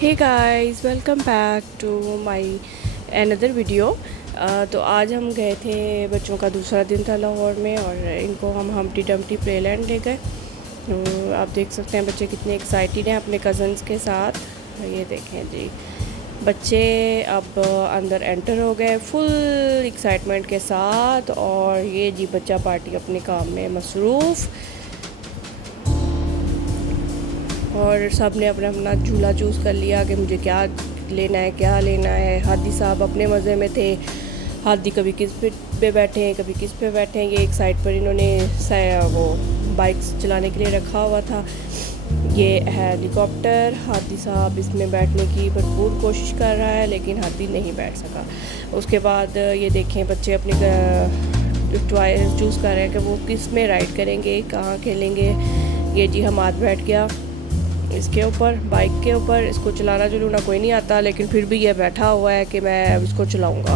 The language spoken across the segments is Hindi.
Hey guys, welcome back to my another video. तो आज हम गए थे, बच्चों का दूसरा दिन था लाहौर में, और इनको हम हम्टी डम्टी प्लेलैंड ले गए। तो आप देख सकते हैं बच्चे कितने एक्साइटेड हैं अपने कज़न्स के साथ। ये देखें जी, बच्चे अब अंदर एंटर हो गए फुल एक्साइटमेंट के साथ, और ये जी बच्चा पार्टी अपने काम में मसरूफ़, और सब ने अपना अपना झूला चूज़ कर लिया कि मुझे क्या लेना है। हादी साहब अपने मज़े में थे। हादी कभी किस पे बैठे हैं, कभी किस पे बैठे हैं। ये एक साइड पर इन्होंने वो बाइक्स चलाने के लिए रखा हुआ था। ये है हेलीकॉप्टर। हादी साहब इसमें बैठने की भरपूर कोशिश कर रहा है, लेकिन हादी नहीं बैठ सका। उसके बाद ये देखें बच्चे अपने टॉय चूज़ कर रहे हैं कि वो किस में राइड करेंगे, कहाँ खेलेंगे। ये जी हमाद बैठ गया इसके ऊपर, बाइक के ऊपर। इसको चलाना चलूना कोई नहीं आता, लेकिन फिर भी ये बैठा हुआ है कि मैं इसको चलाऊंगा।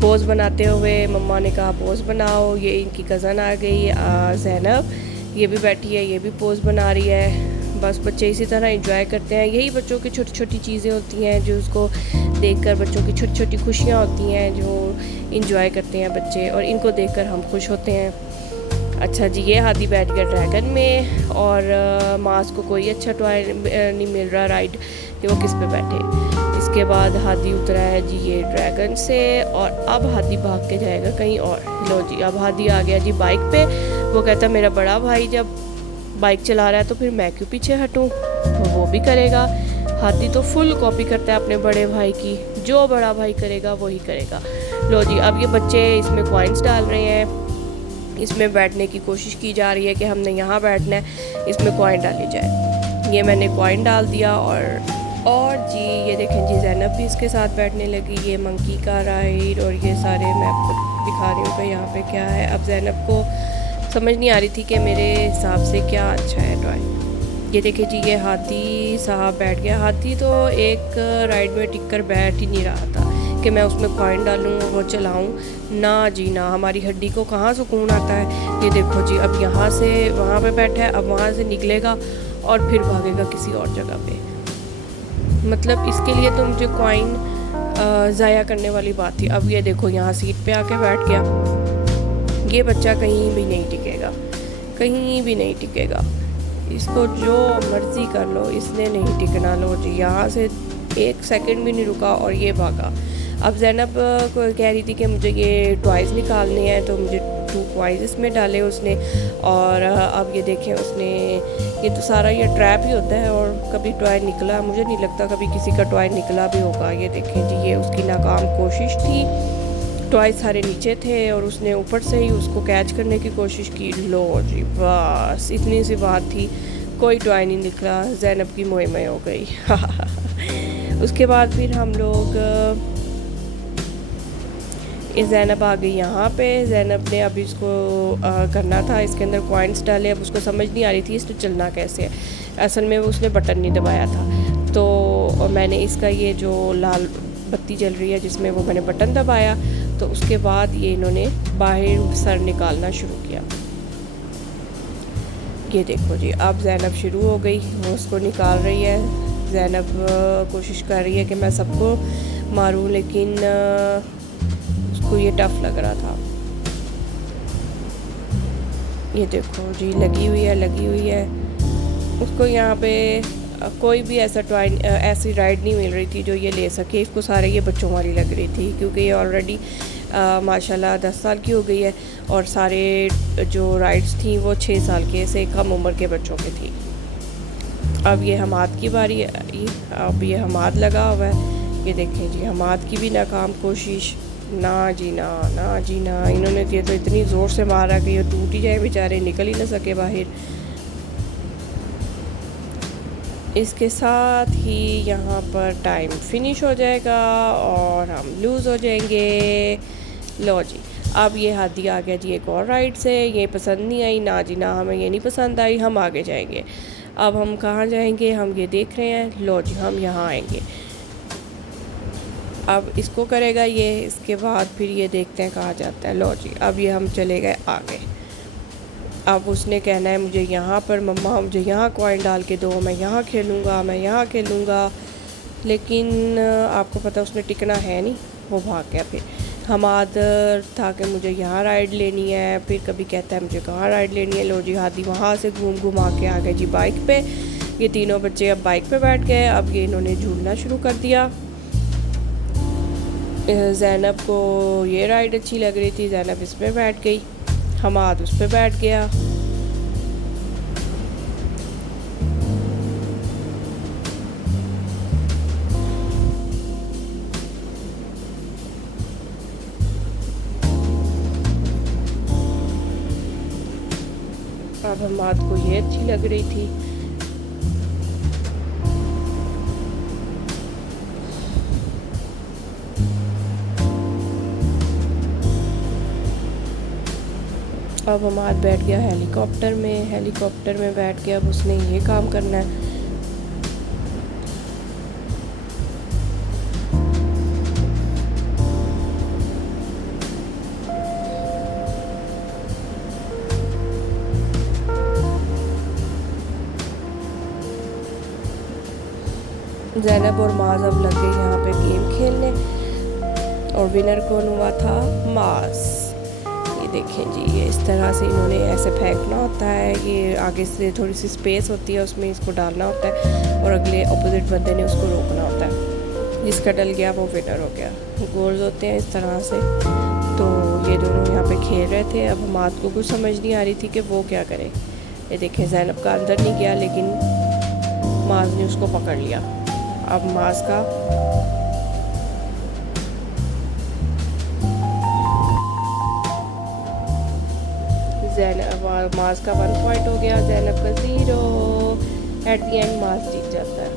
पोज़ बनाते हुए मम्मा ने कहा पोज़ बनाओ। ये इनकी कज़न आ गई ज़ैनब, ये भी बैठी है, ये भी पोज़ बना रही है। बस बच्चे इसी तरह एंजॉय करते हैं। यही बच्चों की छोटी छोटी चीज़ें होती हैं जो उसको देखकर बच्चों की छोटी छोटी खुशियाँ होती हैं जो इंजॉय करते हैं बच्चे, और इनको देखकर हम खुश होते हैं। अच्छा जी, ये हादी बैठ गया ड्रैगन में, और मास को कोई अच्छा टॉय नहीं मिल रहा राइड कि वो किस पे बैठे। इसके बाद हादी उतरा है जी ये ड्रैगन से, और अब हादी भाग के जाएगा कहीं और। लो जी, अब हादी आ गया जी बाइक पे। वो कहता मेरा बड़ा भाई जब बाइक चला रहा है तो फिर मैं क्यों पीछे हटूँ, तो वो भी करेगा। हादी तो फुल कॉपी करता है अपने बड़े भाई की, जो बड़ा भाई करेगा वही करेगा। लो जी, अब ये बच्चे इसमें कॉइन्स डाल रहे हैं। इसमें बैठने की कोशिश की जा रही है कि हमने यहाँ बैठना है, इसमें कॉइन डाली जाए। ये मैंने कॉइन डाल दिया, और जी ये देखें जी ज़ैनब भी इसके साथ बैठने लगी। ये मंकी का राइड, और ये सारे मैं आपको दिखा रही हूँ कि यहाँ पे क्या है। अब ज़ैनब को समझ नहीं आ रही थी कि मेरे हिसाब से क्या अच्छा है टॉय। ये देखिए जी, ये हाथी साहब बैठ गया। हाथी तो एक राइड में टिक कर बैठ ही नहीं रहा था कि मैं उसमें कॉइन डालूँ वो चलाऊँ। ना जी ना, हमारी हड्डी को कहाँ सुकून आता है। ये देखो जी, अब यहाँ से वहाँ पे बैठा है, अब वहाँ से निकलेगा और फिर भागेगा किसी और जगह पे। मतलब इसके लिए तो मुझे कॉइन ज़ाया करने वाली बात थी। अब ये देखो यहाँ सीट पे आके बैठ गया। ये बच्चा कहीं भी नहीं टिकेगा, कहीं भी नहीं टिकेगा। इसको जो मर्ज़ी कर लो, इसने नहीं टिकना। लो जी, यहाँ से एक सेकंड भी नहीं रुका और ये भागा। अब ज़ैनब को कह रही थी कि मुझे ये टॉयज़ निकालने हैं, तो मुझे 2 टॉयज़ इसमें डाले उसने। और अब ये देखें उसने, ये तो सारा ये ट्रैप ही होता है, और कभी टॉय निकला, मुझे नहीं लगता कभी किसी का टॉय निकला भी होगा। ये देखें जी, ये उसकी नाकाम कोशिश थी। टॉय सारे नीचे थे और उसने ऊपर से ही उसको कैच करने की कोशिश की। लो जी, बस इतनी सी बात थी, कोई टॉय नहीं निकला। ज़ैनब की मोए में हो गई। उसके बाद फिर हम लोग ज़ैनब आ गई यहाँ पे। ज़ैनब ने अभी इसको करना था, इसके अंदर कॉइन्स डाले। अब उसको समझ नहीं आ रही थी इसको चलना कैसे है। असल में उसने बटन नहीं दबाया था, तो मैंने इसका ये जो लाल बत्ती जल रही है जिसमें वो मैंने बटन दबाया, तो उसके बाद ये इन्होंने बाहर सर निकालना शुरू किया। ये देखो जी, अब ज़ैनब शुरू हो गई, वो उसको निकाल रही है। ज़ैनब कोशिश कर रही है कि मैं सबको मारूं, लेकिन उसको ये टफ़ लग रहा था। ये देखो जी, लगी हुई है। उसको यहाँ पे कोई भी ऐसा टॉय, ऐसी राइड नहीं मिल रही थी जो ये ले सके। इसको सारे ये बच्चों वाली लग रही थी, क्योंकि ये ऑलरेडी माशाल्लाह 10 साल की हो गई है, और सारे जो राइड्स थी वो 6 साल के से कम उम्र के बच्चों की थी। अब ये हमाद की बारी है। अब ये हमाद लगा हुआ है। ये देखें जी, हमाद की भी नाकाम कोशिश। ना जी ना, ना जी ना, इन्होंने ये तो इतनी ज़ोर से मारा कि ये टूट ही जाए बेचारे, निकल ही ना सके बाहर। इसके साथ ही यहाँ पर टाइम फिनिश हो जाएगा और हम लूज़ हो जाएंगे। लो जी, अब ये हादी आ गया जी एक और राइड से। ये पसंद नहीं आई, ना जी ना, हमें ये नहीं पसंद आई, हम आगे जाएंगे। अब हम कहाँ जाएंगे, हम ये देख रहे हैं। लो जी, हम यहाँ आएंगे। अब इसको करेगा ये, इसके बाद फिर ये देखते हैं कहाँ जाता है। लो जी, अब ये हम चले गए आगे। अब उसने कहना है मुझे यहाँ पर मम्मा मुझे यहाँ कॉइन डाल के दो, मैं यहाँ खेलूँगा, मैं यहाँ खेलूँगा। लेकिन आपको पता उसने टिकना है नहीं, वो भाग गया। फिर हमाद था कि मुझे यहाँ राइड लेनी है, फिर कभी कहता है मुझे कहाँ राइड लेनी है। लो जी हादी वहाँ से घूम के आ गए जी बाइक पे। ये तीनों बच्चे अब बाइक पे बैठ गए। अब ये इन्होंने झूलना शुरू कर दिया। ज़ैनब को ये राइड अच्छी लग रही थी, ज़ैनब इस पर बैठ गई, हमाद उस पर बैठ गया। अब हमाद को ये अच्छी लग रही थी। अब हमाद बैठ गया हेलीकॉप्टर में। हेलीकॉप्टर में बैठ के अब उसने ये काम करना है। ज़ैनब और माज अब लग गए यहाँ पे गेम खेलने, और विनर कौन हुआ था? माज। ये देखें जी, ये इस तरह से इन्होंने ऐसे फेंकना होता है। ये आगे से थोड़ी सी स्पेस होती है, उसमें इसको डालना होता है, और अगले अपोजिट बंदे ने उसको रोकना होता है। जिसका डल गया वो विनर हो गया। गोल्स होते हैं इस तरह से। तो ये दोनों यहाँ पे खेल रहे थे। अब हमाद को कुछ समझ नहीं आ रही थी कि वो क्या करे। ये देखें, ज़ैनब का अंदर नहीं गया, लेकिन माज ने उसको पकड़ लिया। अब माज का माज का 1 पॉइंट हो गया, ज़ैनब का 0। एट द एंड माज जीत जाता है।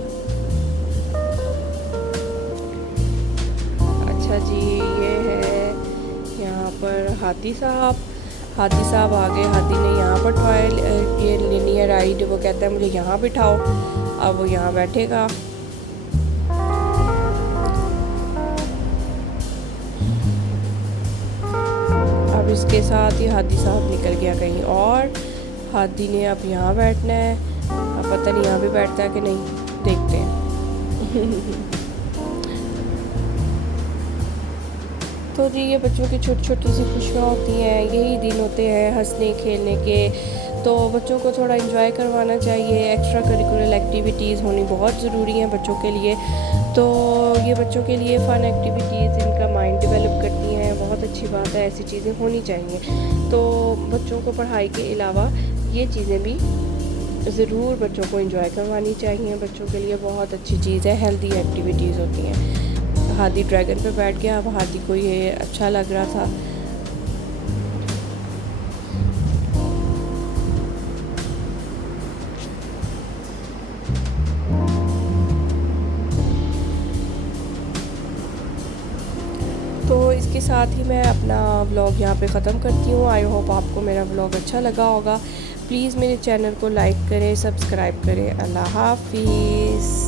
अच्छा जी, ये है यहाँ पर हादी साहब। हादी साहब आ गए। हादी ने यहाँ पर ट्रायल ये लेनी है राइड। वो कहता है मुझे यहाँ बिठाओ। अब वो यहाँ बैठेगा। अब इसके साथ ही हादी साहब निकल गया कहीं और। हादी ने अब यहाँ बैठना है। अब पता नहीं यहाँ भी बैठता है कि नहीं, देखते हैं। तो जी, ये बच्चों की छोटी छोटी सी खुशियाँ होती हैं, यही दिन होते हैं हंसने खेलने के। तो बच्चों को थोड़ा एंजॉय करवाना चाहिए। एक्स्ट्रा करिकुलर एक्टिविटीज़ होनी बहुत ज़रूरी हैं बच्चों के लिए। तो ये बच्चों के लिए फ़न एक्टिविटीज़ इनका माइंड डेवलप करती हैं, बहुत अच्छी बात है, ऐसी चीज़ें होनी चाहिए। तो बच्चों को पढ़ाई के अलावा ये चीज़ें भी ज़रूर बच्चों को एंजॉय करवानी चाहिए। बच्चों के लिए बहुत अच्छी चीज़ है, हेल्दी एक्टिविटीज़ होती हैं। हादी ड्रैगन पे बैठ गया। अब हादी को ये अच्छा लग रहा था। तो इसके साथ ही मैं अपना व्लॉग यहाँ पे ख़त्म करती हूँ। आई होप आपको मेरा व्लॉग अच्छा लगा होगा। प्लीज़ मेरे चैनल को लाइक करें, सब्सक्राइब करें। अल्लाह हाफिज़।